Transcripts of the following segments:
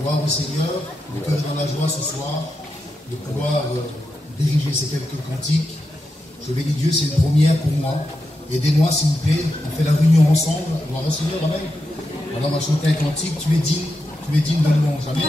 Gloire au Seigneur, le cœur dans la joie ce soir, de pouvoir diriger ces quelques cantiques. Je bénis Dieu, c'est une première pour moi. Aidez-moi s'il vous plaît, on fait la réunion ensemble. Gloire au Seigneur, amen. Alors on va chanter un cantique, tu es digne de louange, amen.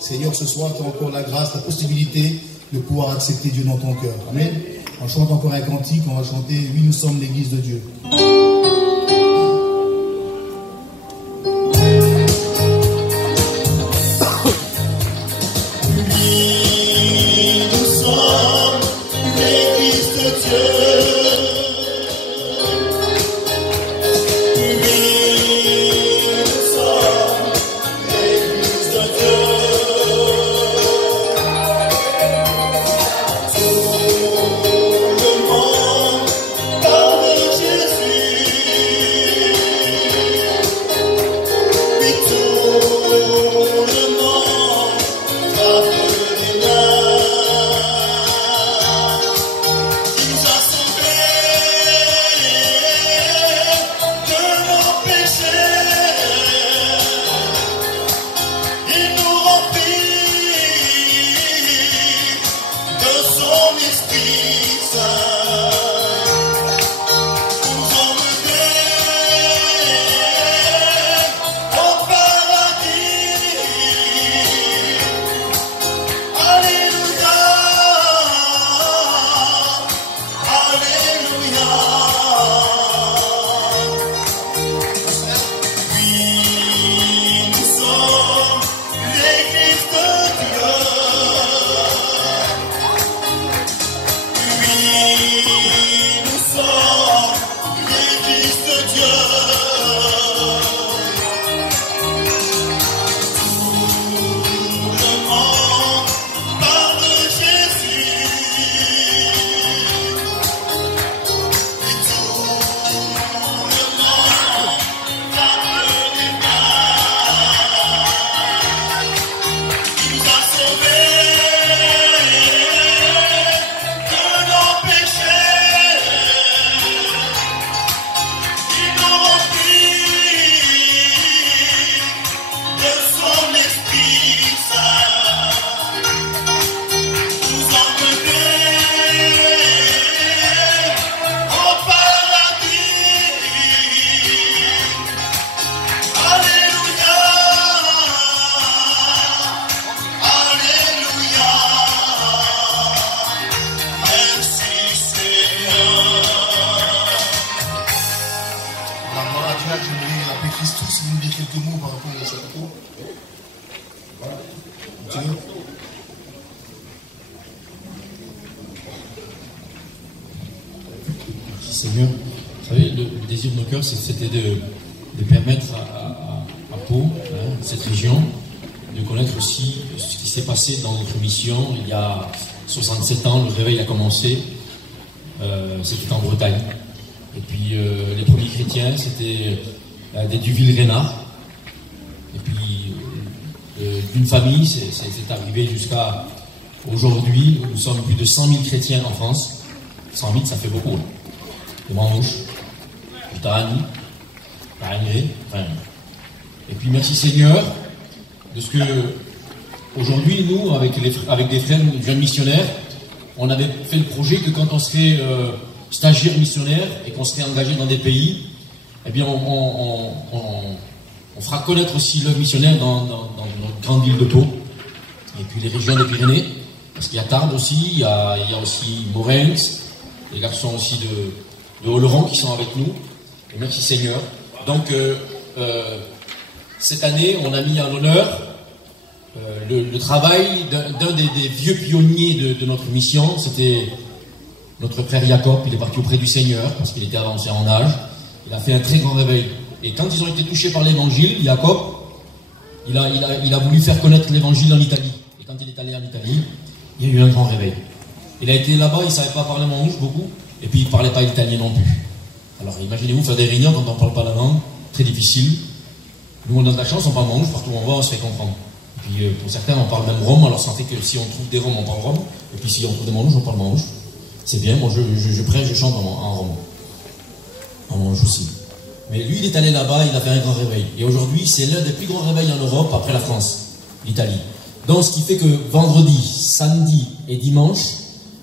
Seigneur, ce soir, tu as encore la grâce, la possibilité de pouvoir accepter Dieu dans ton cœur. Amen. On chante encore un cantique, on va chanter « Oui, nous sommes l'église de Dieu ». Jésus. désir de nos cœurs, c'était de permettre à Pau, hein, cette région, de connaître aussi ce qui s'est passé dans notre mission. Il y a 67 ans, le réveil a commencé, c'était en Bretagne. Et puis les premiers chrétiens, c'était des Duville-Rénard. Et puis d'une famille, c'est arrivé jusqu'à aujourd'hui. Nous sommes plus de 100 000 chrétiens en France. 100 000, ça fait beaucoup. Hein. De Manouche, Bretagne, Paris, enfin. Et puis merci Seigneur de ce que aujourd'hui, nous, avec des frères jeunes missionnaires, on avait fait le projet que quand on serait stagiaire missionnaire et qu'on serait engagé dans des pays, eh bien on fera connaître aussi l'œuvre missionnaire dans notre grande ville de Pau, et puis les régions des Pyrénées, parce qu'il y a Tarbes aussi, il y a aussi Morens, les garçons aussi de Oloron qui sont avec nous, et merci Seigneur. Donc cette année, on a mis en honneur le travail d'un des vieux pionniers de notre mission. C'était notre frère Jacob. Il est parti auprès du Seigneur parce qu'il était avancé en âge. Il a fait un très grand réveil. Et quand ils ont été touchés par l'évangile, Jacob, il a voulu faire connaître l'évangile en Italie. Et quand il est allé en Italie, il y a eu un grand réveil. Il a été là-bas, il ne savait pas parler manouche beaucoup, et puis il ne parlait pas italien non plus. Alors imaginez-vous faire des réunions quand on ne parle pas la langue, très difficile. Nous on a de la chance, on parle manouche, partout où on va, on se fait comprendre. Et puis pour certains, on parle même rome, alors ça fait que si on trouve des roms, on parle rome, et puis si on trouve des manouches, on parle manouche. C'est bien, moi je prêche, je chante en rome. En manouche aussi. Mais lui, il est allé là-bas, il a fait un grand réveil. Et aujourd'hui, c'est l'un des plus grands réveils en Europe après la France, l'Italie. Donc, ce qui fait que vendredi, samedi et dimanche,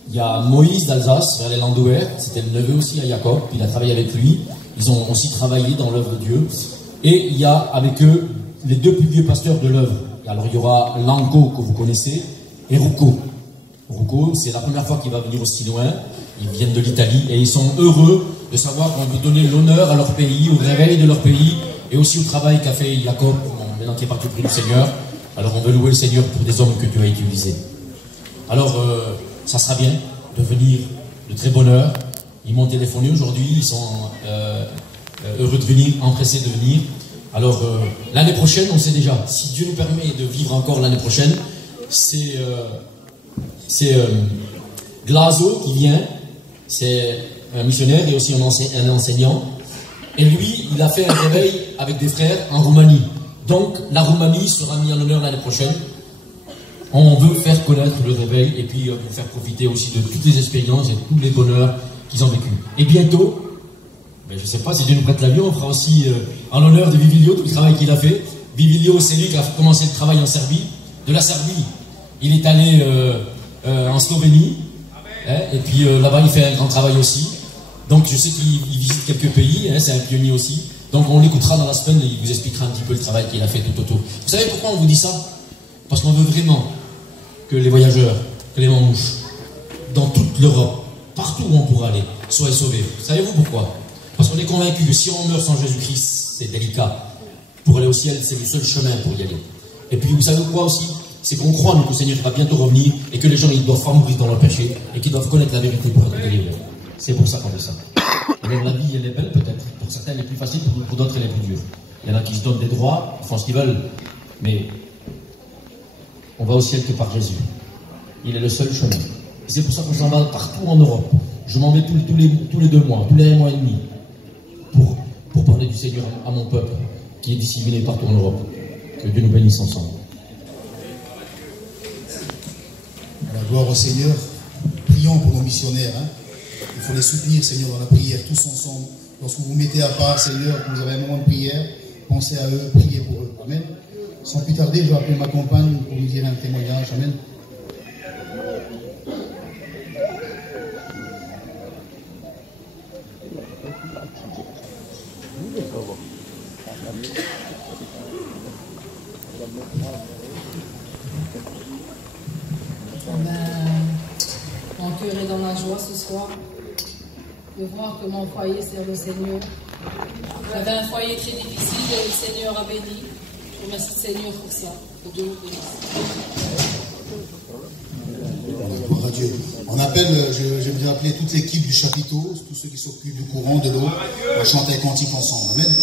il y a Moïse d'Alsace, vers les Landauer, c'était le neveu aussi à Jacob, il a travaillé avec lui. Ils ont aussi travaillé dans l'œuvre de Dieu. Et il y a avec eux les deux plus vieux pasteurs de l'œuvre. Alors, il y aura Lanco, que vous connaissez, et Rouco. Rouco, c'est la première fois qu'il va venir aussi loin. Ils viennent de l'Italie et ils sont heureux de savoir qu'on veut donner l'honneur à leur pays, au réveil de leur pays et aussi au travail qu'a fait Jacob, maintenant qui est parti auprès du Seigneur. Alors on veut louer le Seigneur pour des hommes que Dieu a utilisés. Alors ça sera bien de venir de très bonne heure. Ils m'ont téléphoné aujourd'hui, ils sont heureux de venir, empressés de venir. Alors l'année prochaine, on sait déjà, si Dieu nous permet de vivre encore l'année prochaine, c'est Glazo qui vient, c'est un missionnaire et aussi un enseignant. Et lui, il a fait un réveil avec des frères en Roumanie. Donc, la Roumanie sera mise en honneur l'année prochaine. On veut faire connaître le réveil et puis vous faire profiter aussi de toutes les expériences et de tous les bonheurs qu'ils ont vécu. Et bientôt, je ne sais pas si Dieu nous prête l'avion, on fera aussi en l'honneur de Vivilio, tout le travail qu'il a fait. Vivilio, c'est lui qui a commencé le travail en Serbie. De la Serbie, il est allé en Slovénie. Et puis là-bas, il fait un grand travail aussi. Donc je sais qu'il visite quelques pays, c'est un pionnier aussi. Donc on l'écoutera dans la semaine et il vous expliquera un petit peu le travail qu'il a fait tout autour. Vous savez pourquoi on vous dit ça? Parce qu'on veut vraiment que les voyageurs, que les manouches, dans toute l'Europe, partout où on pourra aller, soient sauvés. Savez-vous pourquoi? Parce qu'on est convaincu que si on meurt sans Jésus-Christ, c'est délicat. Pour aller au ciel, c'est le seul chemin pour y aller. Et puis vous savez quoi aussi? C'est qu'on croit nous, que le Seigneur va bientôt revenir et que les gens ils doivent pas mourir dans leur péché et qu'ils doivent connaître la vérité pour être délivrés. C'est pour ça qu'on fait ça. Alors la vie elle est belle peut-être, pour certains elle est plus facile, pour d'autres elle est plus dure. Il y en a qui se donnent des droits, ils font ce qu'ils veulent, mais on va au ciel que par Jésus. Il est le seul chemin. Et c'est pour ça qu'on s'en va partout en Europe. Je m'en vais tous les 2 mois, tous les 1 mois et demi, pour parler du Seigneur à mon peuple qui est disséminé partout en Europe. Que Dieu nous bénisse ensemble. La gloire au Seigneur. Prions pour nos missionnaires. Il faut les soutenir, Seigneur, dans la prière, tous ensemble. Lorsque vous vous mettez à part, Seigneur, que vous avez un moment de prière, pensez à eux, priez pour eux. Amen. Sans plus tarder, je vais appeler ma compagne pour lui dire un témoignage. Amen. Mon cœur est dans la joie ce soir de voir que mon foyer sert le Seigneur. J'avais un foyer très difficile et le Seigneur a béni. Je remercie le Seigneur pour ça. Que Dieu nous bénisse. Gloire à Dieu. On appelle, j'aime bien appeler toute l'équipe du chapiteau, tous ceux qui s'occupent du courant, de l'eau, à chanter un cantique ensemble. Amen.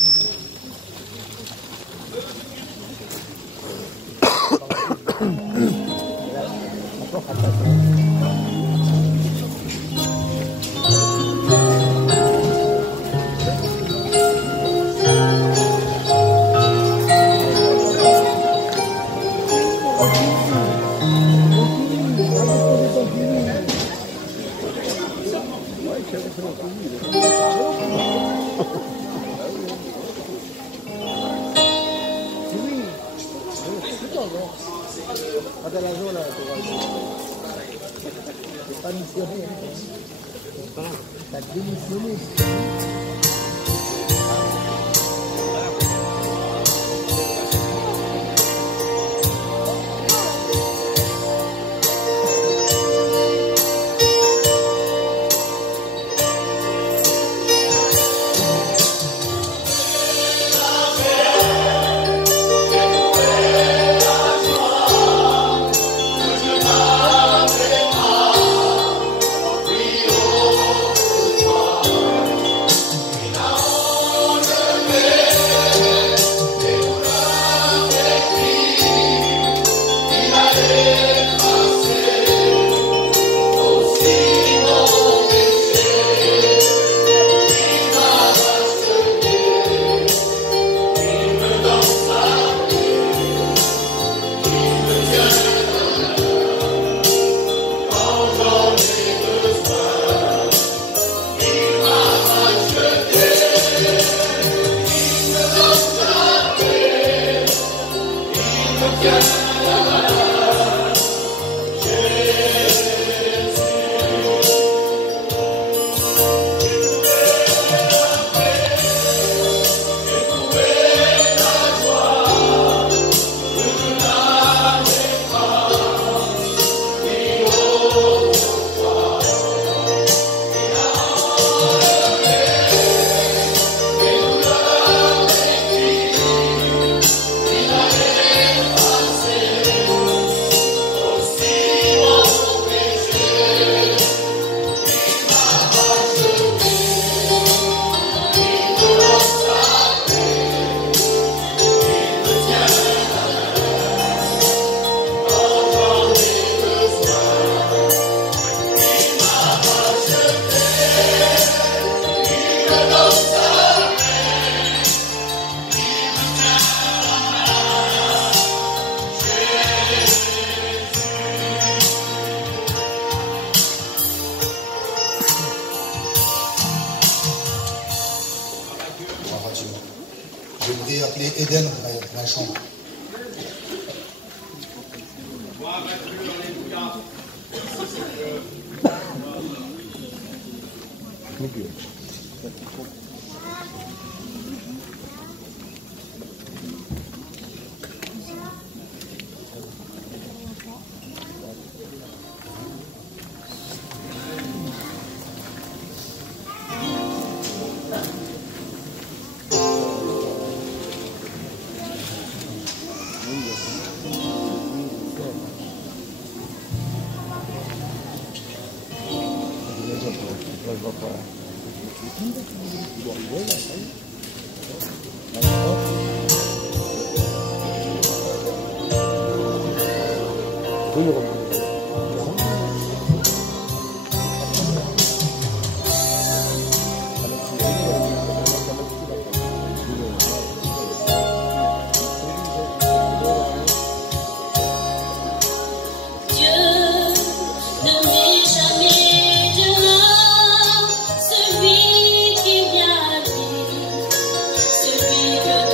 J'aimerais appeler Eden dans la chambre.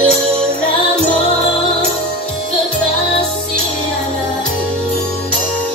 De la mort veut passer à la vie.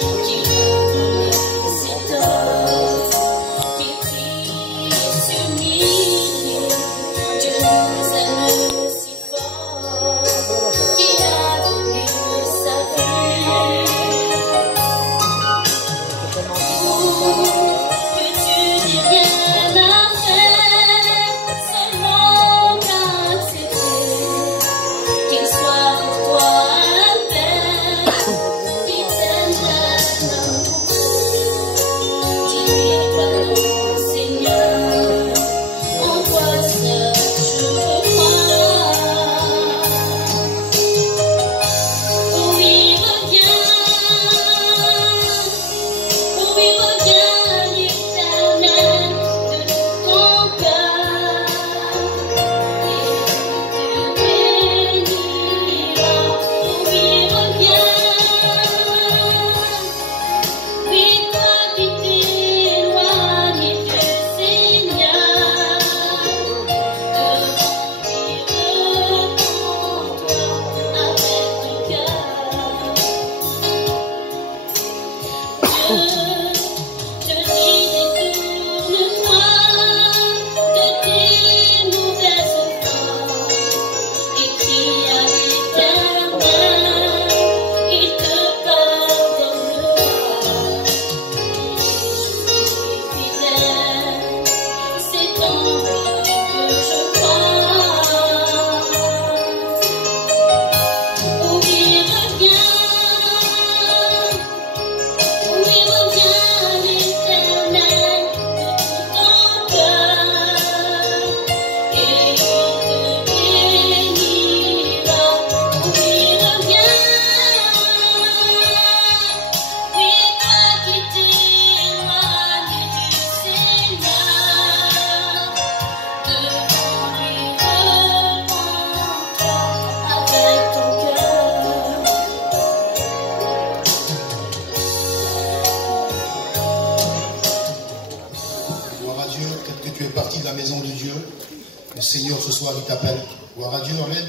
Seigneur ce soir, il t'appelle. Gloire à Dieu, amen.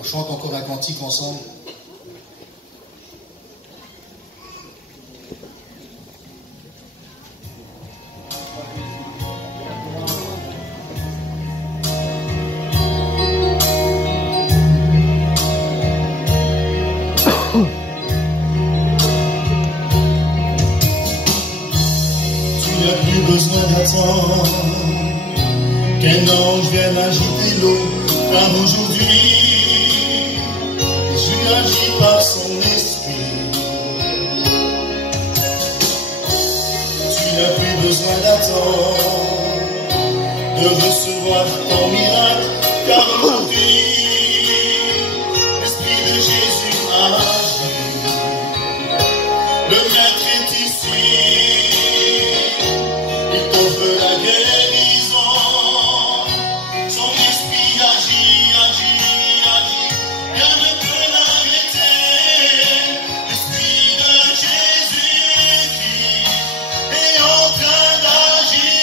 On chante encore un cantique ensemble. Besoin d'attendre qu'un ange vienne agiter l'eau, car aujourd'hui Jésus agit par son esprit. Tu n'as plus besoin d'attendre de recevoir ton miracle, car aujourd'hui l'esprit de Jésus agit. Le maître est ici. La guérison, son esprit agit, rien ne peut l'arrêter. L'esprit de Jésus-Christ est en train d'agir.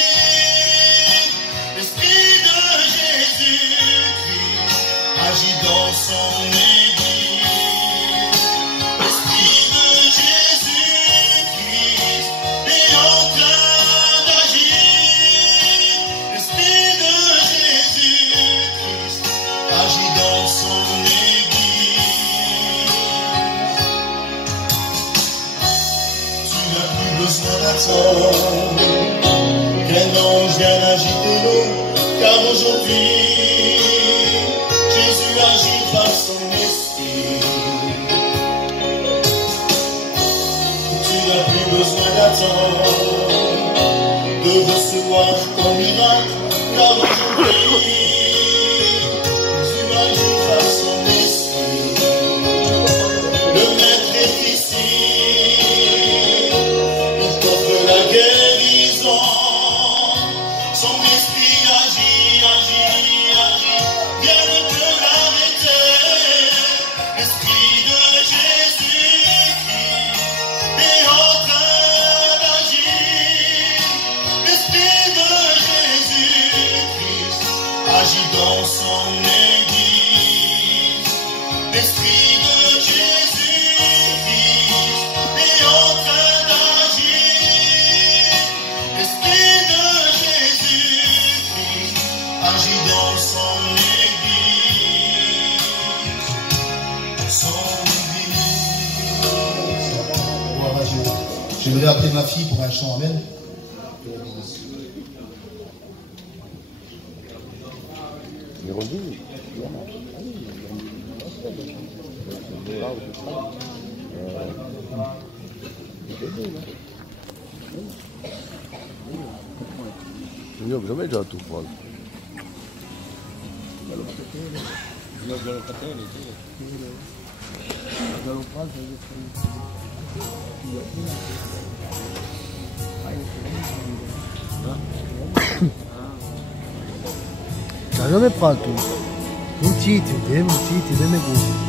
L'esprit de Jésus-Christ agit dans son église. L'esprit de Jésus-Christ est en train dans son église. Tu n'as plus besoin d'attendre qu'un ange vienne agiter l'eau, car aujourd'hui Jésus agit par son esprit. Tu n'as plus besoin d'attendre de recevoir ton miracle, car aujourd'hui son esprit, le maître est ici, il t'offre la guérison, son esprit agit, rien ne peut l'arrêter. L'esprit de Jésus-Christ est en train d'agir. L'esprit de Jésus-Christ agit dans son église. L'esprit de Jésus-Christ est en train d'agir. L'esprit de Jésus-Christ agit dans son église. Son église. Gloire à Dieu. J'aimerais appeler ma fille pour un chant, amen. Signor, cosa mai già tu poi? Non è fatto un sito, devo me gusta.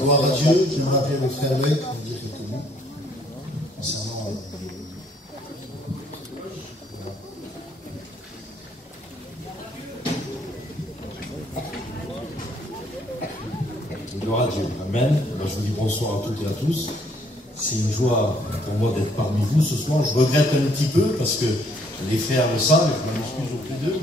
Gloire à Dieu, j'aimerais appeler le frère Loïc pour dire quelques mots concernant. Gloire à Dieu. Amen. Alors, je vous dis bonsoir à toutes et à tous. C'est une joie pour moi d'être parmi vous ce soir. Je regrette un petit peu parce que les frères le savent, et je m'en excuse auprès d'eux.